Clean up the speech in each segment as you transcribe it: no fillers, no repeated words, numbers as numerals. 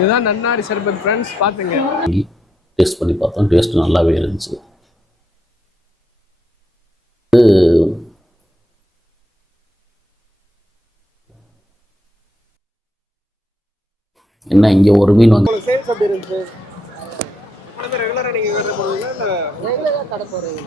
இதுதான் நன்னாரி சர்பத் ஃப்ரெண்ட்ஸ், பார்த்துங்க. டேஸ்ட் பண்ணி பார்த்தோம். டேஸ்ட் நல்லாவே இருந்துச்சு. என்ன இங்கே ஒரு மீன் வந்து சேல்ஸ் அப்படி இருந்துச்சு. ரெகுலராக நீங்கள் கடை போடுவீங்களா இல்லை ரெகுலராக கடை போடுறீங்க?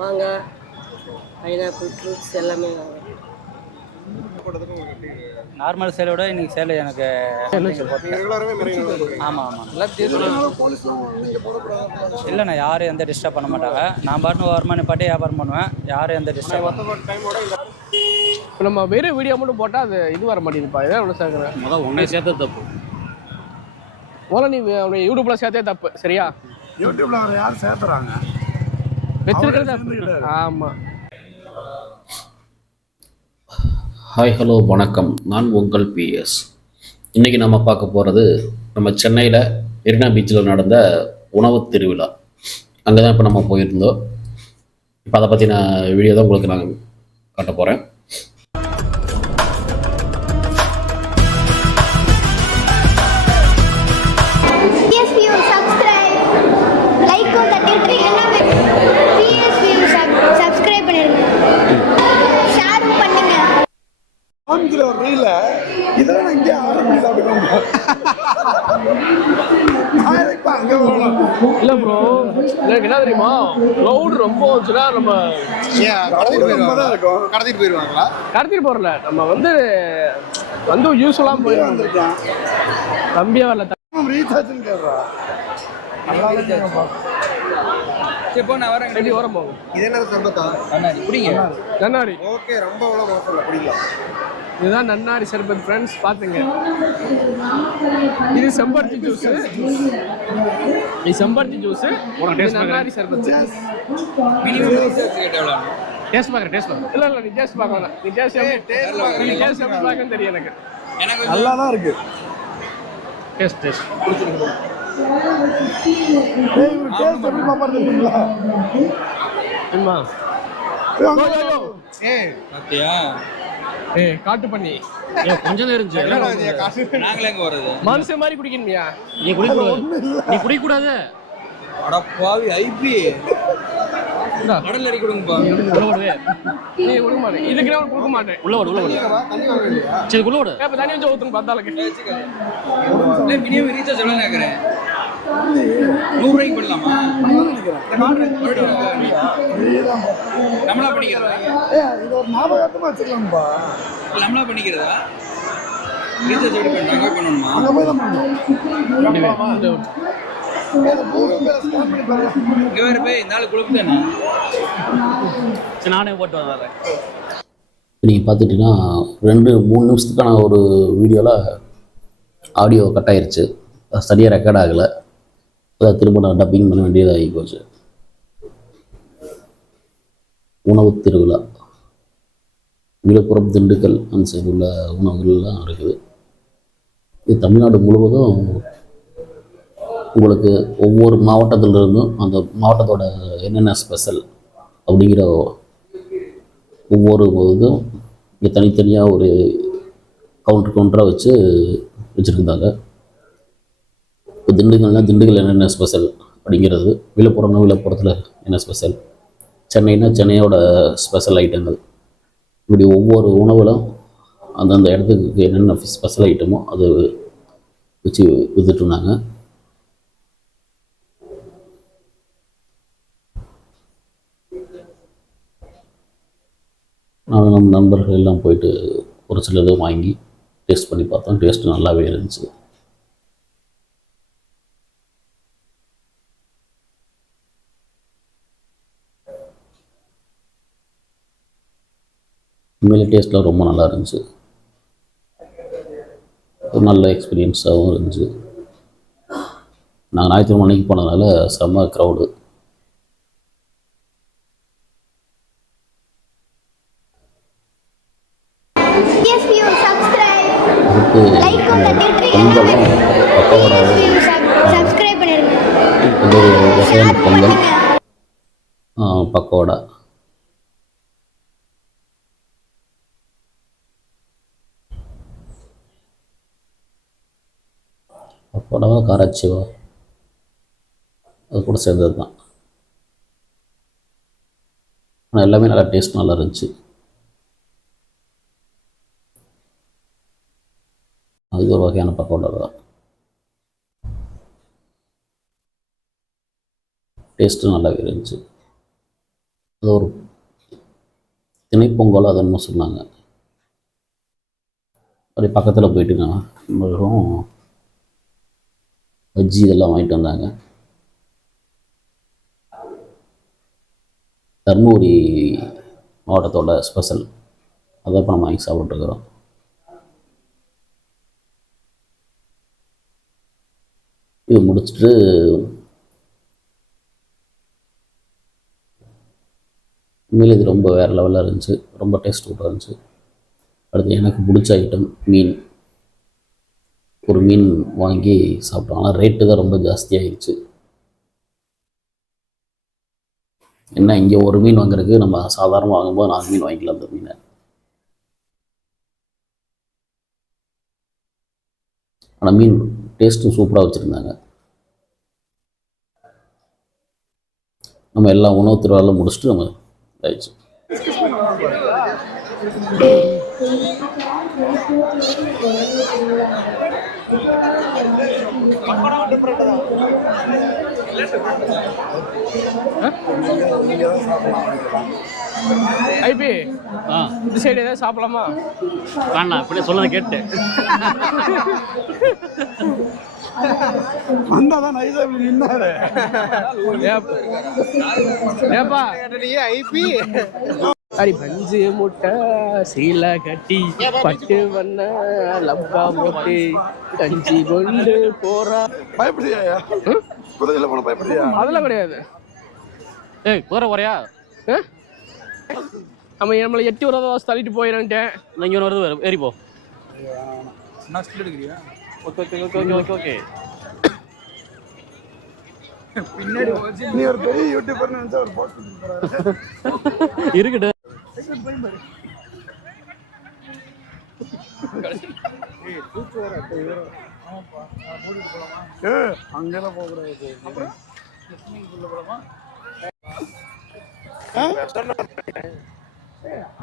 மாங்காய், பைனாப்பிள், ஃப்ரூட்ஸ் எல்லாமே நார்மல் சேலோட இன்னைக்கு சேலை எனக்கு ஆமாம் இல்லைண்ணா, யாரும் எந்த டிஸ்டர்ப் பண்ண மாட்டாங்க. நான் பாட்டு வருமானு பாட்டு வியாபாரம் பண்ணுவேன். யாரும் எந்த டிஸ்டர்ப் இப்போ நம்ம வெறும் வீடியோ மட்டும் போட்டால் அது இது வர மாட்டேங்குதுப்பா. இதான் எவ்வளோ சேர்க்குறேன். முதல் உன்னை சேர்த்தது தப்பு. முதல்ல நீ யூடியூப்ல சேர்த்தே தப்பு. சரியா? யூடியூப்ல அவர் யார் சேர்த்துறாங்க வச்சிருக்கிறது. ஆமாம். ஹாய் ஹலோ வணக்கம், நான் உங்கள் பிஎஸ். இன்றைக்கி நம்ம பார்க்க போகிறது நம்ம சென்னையில் மெரினா பீச்சில் நடந்த உணவு திருவிழா. அங்கே தான் இப்போ நம்ம போயிருந்தோம். இப்போ அதை பற்றின வீடியோ தான் உங்களுக்கு நான் காட்ட போகிறேன். இதெல்லாம் இங்கே ஆரம்பிச்சு சாப்பிடுவோம். இல்லை ப்ரோ, எனக்கு என்ன தெரியுமா, க்ரௌட் ரொம்ப வந்துச்சுன்னா நம்ம கடத்திட்டு போயிடுவாங்களா? கடத்திட்டு போகிறல, நம்ம வந்து யூஸ்ஃபுல்லாக போயிருக்கோம். தம்பியாக வரல ரீசார்ஜ்னு கேட்குறா. நல்லா கேட்கப்பா. சரி போ, நான் வரேன். ரெடி வர போகும். இது என்ன சர்பத்தா? நன்னாரி குடிங்க. நன்னாரி ஓகே, ரொம்ப அவ்வளோ மோசம் குடிக்கலாம். இதுதான் நன்னாரி சர்பத் ஃப்ரெண்ட்ஸ், பார்த்துங்க. இது செம்பருத்தி ஜூஸ். இது செம்பருத்தி ஜூஸ். நன்னாரி சர்பத். டேஸ்ட் பார்க்குறேன். இல்லை நீ டேஸ்ட் பார்க்கலாம். நீ டேஸ்ட் எப்படி பார்க்கன்னு தெரியும் எனக்கு. நல்லா தான் இருக்கு. டேஸ்ட் பிடிச்சிருக்கு. எப்படி பார்த்துருக்கீங்களா? காட்டு பண்ணி கொஞ்சம் இருந்துச்சு. நாங்களே எங்க வர்றது? மனுஷன் மாதிரி குடிக்கணுமியா? நீ குடிக்கக்கூடாது. அடப்பாவி ஐபி கடல் அடி கொடுங்கப்பா. நீ கொடுக்க மாட்டேன். இதுக்கு நான் கொடுக்க மாட்டேன். உள்ள ஓடு. சரி உள்ள ஓடு. இப்போ தண்ணி வச்சு ஊற்றுன்னு பார்த்தாலுக்கு மினிமம் ரீசார்ஜ் எவ்வளோ கேட்குறேன்? 100 ரூபாய்க்கு பண்ணலாமா? நம்மளா பண்ணிக்கிறதா? இது ஒரு ஞாபகமா வச்சுக்கலாம்பா. நம்மளா பண்ணிக்கிறதா? ரீசார்ஜ் எப்படி பண்ணுறாங்க? பண்ணணுமா? அங்கே போய் தான் பண்ணணும். இங்கே வேறு போய் இந்த நாள் குழுப்பு தானே. சரி நானே போட்டு வரேன். நீங்கள் பார்த்துட்டிங்கன்னா 2-3 நிமிஷத்துக்கான ஒரு வீடியோவில் ஆடியோ கட் ஆயிடுச்சு. சரியாக ரெக்கார்ட் ஆகலை. அதை திரும்ப நான் டப்பிங் பண்ண வேண்டியதாக ஆகி போச்சு. உணவு திருவிழா விழுப்புரம், திண்டுக்கல் அந்த சைடு உள்ள உணவுகள்லாம் இருக்குது. இது தமிழ்நாடு முழுவதும் உங்களுக்கு ஒவ்வொரு மாவட்டத்திலிருந்தும் அந்த மாவட்டத்தோட என்னென்ன ஸ்பெஷல் அப்படிங்கிற ஒவ்வொரு இதுவும் இங்கே தனித்தனியாக ஒரு கவுண்டராக வச்சுருந்தாங்க. இப்போ திண்டுக்கல் என்னென்ன ஸ்பெஷல் அப்படிங்கிறது, விழுப்புரத்தில் என்ன ஸ்பெஷல், சென்னைனா சென்னையோட ஸ்பெஷல் ஐட்டங்கள், இப்படி ஒவ்வொரு உணவிலும் அந்தந்த இடத்துக்கு என்னென்ன ஸ்பெஷல் ஐட்டமோ அது வச்சு விற்றுட்ருந்தாங்க. நாங்கள் நம்ம நண்பர்கள் எல்லாம் போயிட்டு ஒரு சிலதை வாங்கி டேஸ்ட் பண்ணி பார்த்தோம். டேஸ்ட்டு நல்லாவே இருந்துச்சு. உண்மையிலே டேஸ்ட்லாம் ரொம்ப நல்லா இருந்துச்சு. ஒரு நல்ல எக்ஸ்பீரியன்ஸாகவும் இருந்துச்சு. நாங்கள் ஞாயிற்றுக்கிழமை அன்னைக்கு போனதுனால செம்ம க்ரௌடு. பொங்கலும் பக்கோடாவும் ஒரு வகையான பொங்கல், பக்கோடா, பக்கோடாவா காராச்சிவா அது கூட சேர்ந்தது தான். ஆனால் எல்லாமே நல்லா டேஸ்ட் நல்லா இருந்துச்சு. அது ஒரு வகையான பக்கோடா தான். டேஸ்ட்டும் நல்லாவே இருந்துச்சு. அது ஒரு திணைப்பொங்கல் அது என்னமோ சொன்னாங்க. அப்படி பக்கத்தில் போயிட்டுங்க வெறும் பஜ்ஜி இதெல்லாம் வாங்கிட்டு வந்தாங்க. தர்மபுரி மாவட்டத்தோட ஸ்பெஷல் அதை இப்போ நம்ம வாங்கி சாப்பிட்ருக்குறோம். இது முடிச்சுட்டு உண்மையில் இது ரொம்ப வேறு லெவலில் இருந்துச்சு. ரொம்ப டேஸ்ட் கூட இருந்துச்சு. அடுத்து எனக்கு பிடிச்ச ஐட்டம் மீன். ஒரு மீன் வாங்கி சாப்பிட்டோம். ஆனால் ரேட்டு தான் ரொம்ப ஜாஸ்தியாகிடுச்சு. என்ன இங்கே ஒரு மீன் வாங்குறதுக்கு நம்ம சாதாரணமாக வாங்கும்போது 4 மீன் வாங்கிக்கலாம். அந்த மீனை ஆனால் மீன் டேஸ்ட்டும் சூப்பராக வச்சுருந்தாங்க. நம்ம எல்லா உணவு திருவிழாவும் முடிச்சுட்டு நம்ம ஆயிடுச்சு. ஐபி இந்த சைடு ஏதாவது சாப்பிடலாமா? வேண்டாம், இப்படி சொல்லதை கேட்டு வந்தாதான் நைஸா இப்படி நின்னாரு. ஏப்பா ஐபி அடி பஞ்சு முட்டை சீலை கட்டி பட்டு வண்ண லப்பா போட்டு கஞ்சி கொண்டு போறா. பயப்படுறியா? குதிரையில போன பயப்படுறியா? அதெல்லாம் கிடையாது. ஏய் குதிரை வரையா? நம்ம நம்மளை 8 வருஷம் தள்ளிட்டு போயிடன்ட்டேன். இங்கே ஒன்று வருது, ஏறிப்போ. Okay okay okay okay okay. பின்னாடி நீ ஒரு பெரிய யூடியூபர் நினைச்சா ஒரு போஸ்ட் இருக்கட்டும். அங்கெல்லாம் போக கூடாது.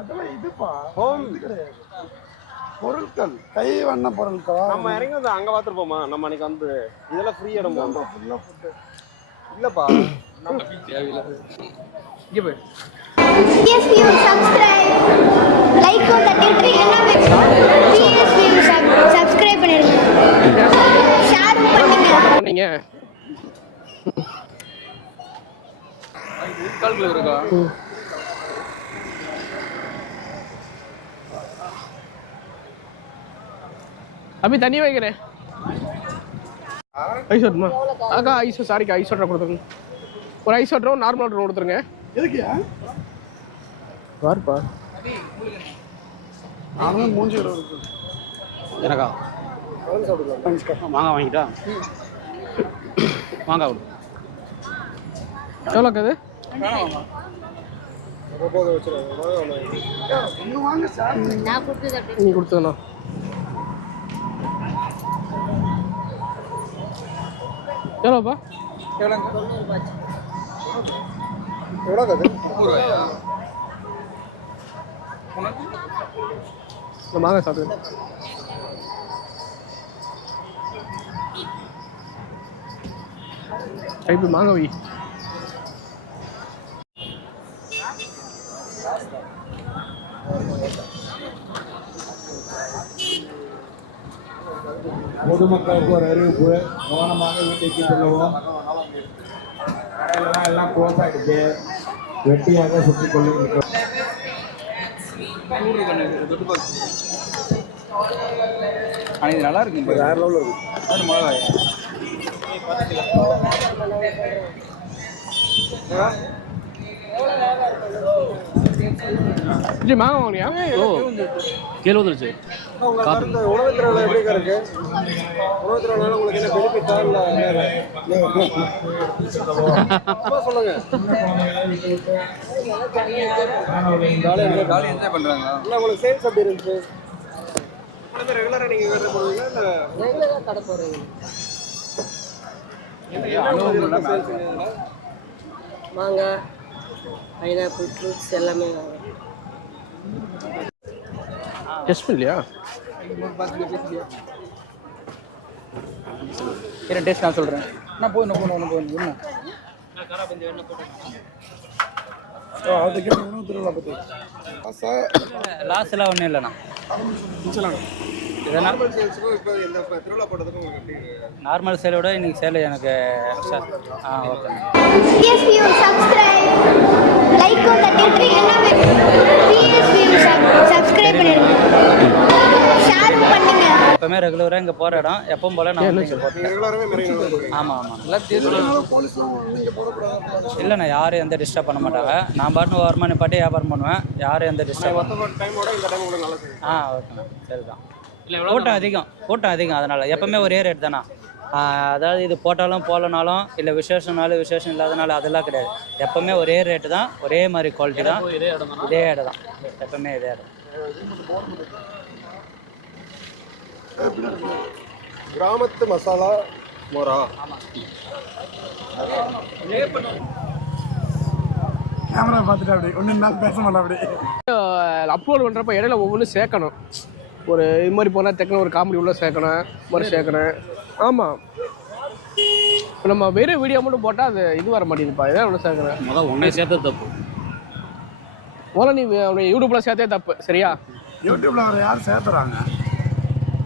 அதெல்லாம் இதுப்பா பொருட்கள் கை வண்ண பொருட்கள். நம்ம இறங்கி வந்து அங்க பாத்துருப்போமா? நம்ம அன்னைக்கு வந்து இதெல்லாம் ஃப்ரீ இடம் ஃபுல்லா ஃபுட்டு இல்லப்பா. இங்கே போய் PSView subscribe like தட்டிட்டு PSView subscribe பண்ணிருங்க, ஷேர் பண்ணுங்க. நீங்க கால்குல இருக்கா? அபி தண்ணி வைக்கிறேன். ஐஸ் வாட்டர்மா? அக்கா ஐஸ், சாரிக்கா ஐஸ் வாட்டர் கொடுத்துருங்க. ஒரு ஐஸ் வாட்டரும் நார்மல் வாட்டர் கொடுத்துருங்க. எதுக்குயா? பாருப்பா நானும் மூஞ்சி இருக்கு. எனக்கா மாங்காய் வாங்கிட்டா? மாங்காய் கொடு. எவ்வளோக்கு அது? ஒன்று வாங்க சார். நீ கொடுத்ததுண்ணா எவ்வளோப்பா? இந்த மாங்காய் சாப்பிடுங்க. டைப்பு மாங்காய் வை. பொதுமக்களுக்கு ஒரு அறிவிப்பு, கவனமாக வீட்டுக்கு செல்லவும். கடையிலலாம் எல்லாம் க்ளோஸ் ஆகிடுச்சு, வெட்டியாக சுற்றிக் கொள்ளும். நல்லா இருக்கு. வேற லெவலில் இருக்கு. மிளகாய் ஜி மாங்காய் வாங்கினியா? ஓ கேள்வி வந்துருச்சு. உணவுத்துறையில் எப்படி இருக்கு? உணவுத்துறையினால உங்களுக்கு என்ன பெனிஃபிட்டா இல்லை? சொல்லுங்க. ஜாலியாக என்ஜாய் பண்ணுறாங்க. இல்லை உங்களுக்கு சேல்ஸ் எப்படி இருந்துச்சு? ரெகுலராக நீங்கள் கடை போடுவீங்களா? இல்லை ரெகுலராக கடை போடுறீங்க? மாங்காய் பைனாப்பிள் ஃப்ரூட்ஸ் எல்லாமே வாங்க. டெஸ்ட் இல்லையா டேஸ்ட் நான் சொல்கிறேன். நான் போகணும் அதுக்கு உணவு திருவிழா பற்றி லாஸ்ட்லாம் ஒன்றும் இல்லைண்ணா. இதெல்லாம் நார்மல் சேலை விட இன்னைக்கு சேலை எனக்கு ஓகே. PSVU சப்ஸ்கிரைப் லைக்கும் தட்டிவிட்டுருங்கன்னா PSVU சப்ஸ்கிரைப் பண்ணிடுங்க, ஷேரும் பண்ணுங்க. எப்பவுமே ரெகுலராக இங்கே போகிற இடம் எப்பவும் போல் நான் இங்கே போட்டேன். ஆமாம் ஆமாம். இல்லைண்ணா யாரும் எந்த டிஸ்டர்ப் பண்ண மாட்டாங்க. நான் பாட்டு ஓரமாக நிப்பாட்டி வியாபாரம் பண்ணுவேன். யாரும் எந்த டிஸ்டர்ப் ஓகேண்ணா சரிதான். கூட்டம் அதிகம் அதனால் எப்போவுமே ஒரே ரேட் தானே. அதாவது இது போட்டாலும் போகலனாலும் இல்லை விசேஷம்னாலும் விசேஷம் இல்லாதனால அதெல்லாம் கிடையாது. எப்போவுமே ஒரே ரேட்டு தான், ஒரே மாதிரி குவாலிட்டி தான், இதே இடம் தான், எப்போவுமே இதே இடம். கிராமத்து மசாலா மோரா கேமரா பார்த்துட்டு அப்படி ஒன்று நாள் பேச மாட்டேன் அப்படி அப்லோட் பண்ணுறப்ப இடையில ஒவ்வொன்றும் சேர்க்கணும். ஒரு இது மாதிரி போனால் டக்குனு ஒரு காமெடி உள்ள சேர்க்கணும், இது மாதிரி சேர்க்கணும். ஆமாம், இப்போ நம்ம வெறும் வீடியோ மட்டும் போட்டால் அது இது வர மாட்டேங்குதுப்பா. இதான் ஒன்று சேர்க்கணும். முதல் உன்னை சேர்த்து தப்பு. முதல்ல நீ உன்னை யூடியூப்ல சேர்த்தே தப்பு. சரியா? யூடியூப்ல அவரை யார் சேர்த்துறாங்க?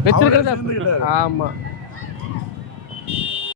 வச்சிருக்கிறது. ஆமாம்,